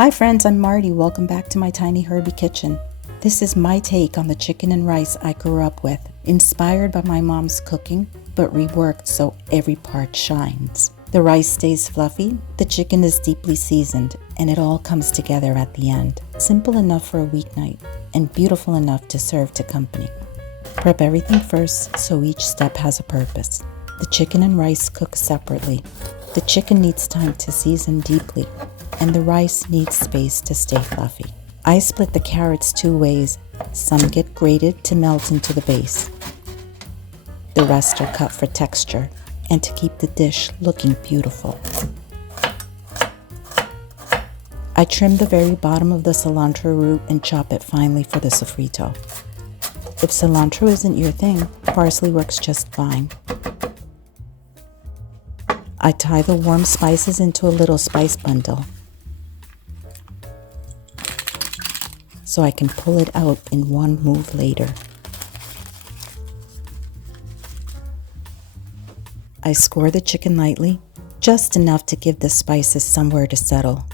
Hi friends, I'm Marty. Welcome back to my tiny Herbie kitchen. This is my take on the chicken and rice I grew up with, inspired by my mom's cooking, but reworked so every part shines. The rice stays fluffy, the chicken is deeply seasoned, and it all comes together at the end. Simple enough for a weeknight, and beautiful enough to serve to company. Prep everything first so each step has a purpose. The chicken and rice cook separately. The chicken needs time to season deeply, and the rice needs space to stay fluffy. I split the carrots two ways. Some get grated to melt into the base. The rest are cut for texture and to keep the dish looking beautiful. I trim the very bottom of the cilantro root and chop it finely for the sofrito. If cilantro isn't your thing, parsley works just fine. I tie the warm spices into a little spice bundle so I can pull it out in one move later. I score the chicken lightly, just enough to give the spices somewhere to settle.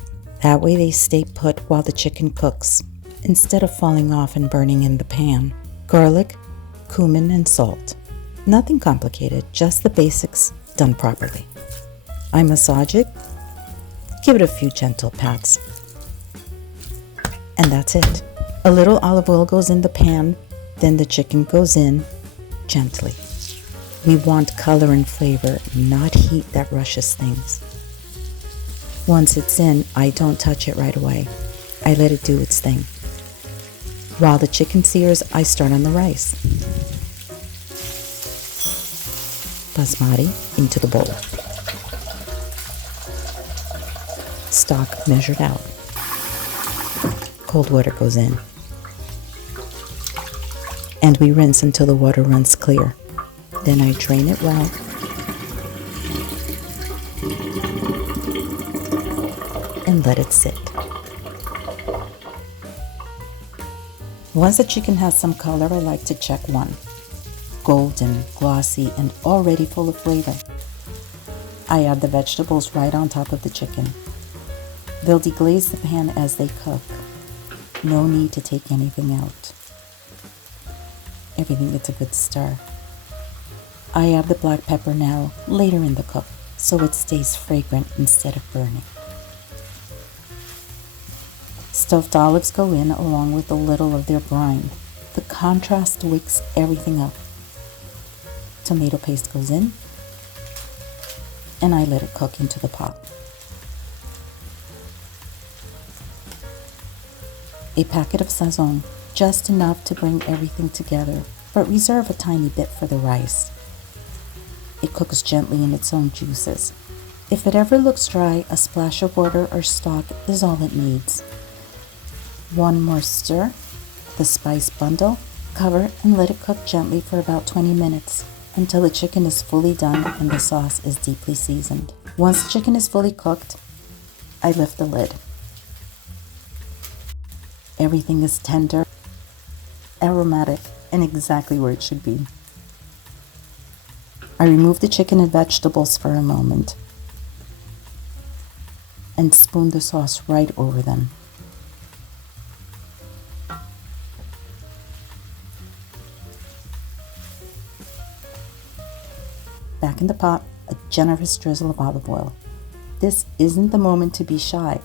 That way they stay put while the chicken cooks, instead of falling off and burning in the pan. Garlic, cumin, and salt. Nothing complicated, just the basics done properly. I massage it, give it a few gentle pats, and that's it. A little olive oil goes in the pan, then the chicken goes in gently. We want color and flavor, not heat that rushes things. Once it's in, I don't touch it right away. I let it do its thing. While the chicken sears, I start on the rice. Basmati into the bowl. Stock measured out. Cold water goes in. And we rinse until the water runs clear. Then I drain it well. And let it sit. Once the chicken has some color, I like to check one. Golden, glossy, and already full of flavor. I add the vegetables right on top of the chicken. They'll deglaze the pan as they cook. No need to take anything out. Everything gets a good stir. I add the black pepper now, later in the cook, so it stays fragrant instead of burning. Stuffed olives go in along with a little of their brine. The contrast wakes everything up. Tomato paste goes in, and I let it cook into the pot. A packet of sazon, just enough to bring everything together, but reserve a tiny bit for the rice. It cooks gently in its own juices. If it ever looks dry, a splash of water or stock is all it needs. One more stir, the spice bundle, cover and let it cook gently for about 20 minutes until the chicken is fully done and the sauce is deeply seasoned. Once the chicken is fully cooked, I lift the lid. Everything is tender, aromatic, and exactly where it should be. I remove the chicken and vegetables for a moment and spoon the sauce right over them. Back in the pot, a generous drizzle of olive oil. This isn't the moment to be shy.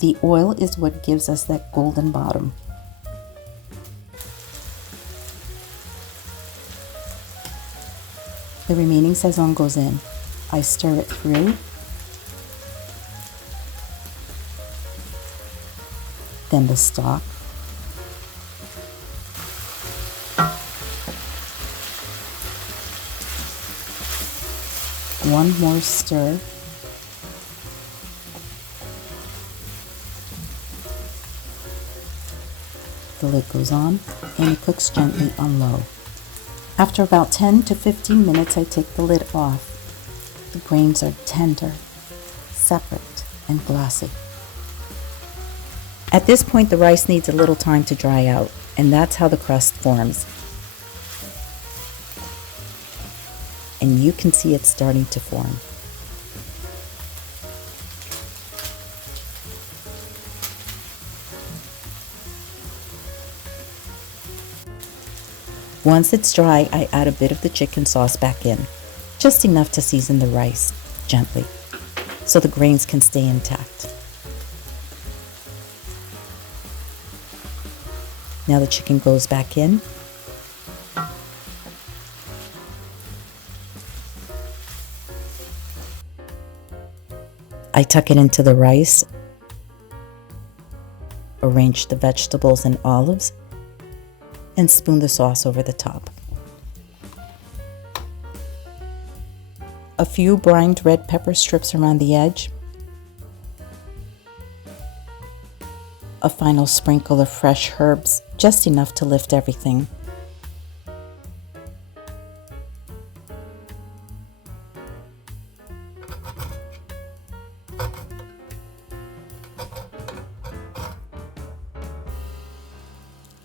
The oil is what gives us that golden bottom. The remaining sazon goes in. I stir it through. Then the stock. One more stir. The lid goes on and it cooks gently on low. After about 10 to 15 minutes, I take the lid off. The grains are tender, separate, and glossy. At this point, the rice needs a little time to dry out, and that's how the crust forms. And you can see it starting to form. Once it's dry, I add a bit of the chicken sauce back in, just enough to season the rice gently, so the grains can stay intact. Now the chicken goes back in. I tuck it into the rice, arrange the vegetables and olives, and spoon the sauce over the top. A few brined red pepper strips around the edge. A final sprinkle of fresh herbs, just enough to lift everything.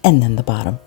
And then the bottom.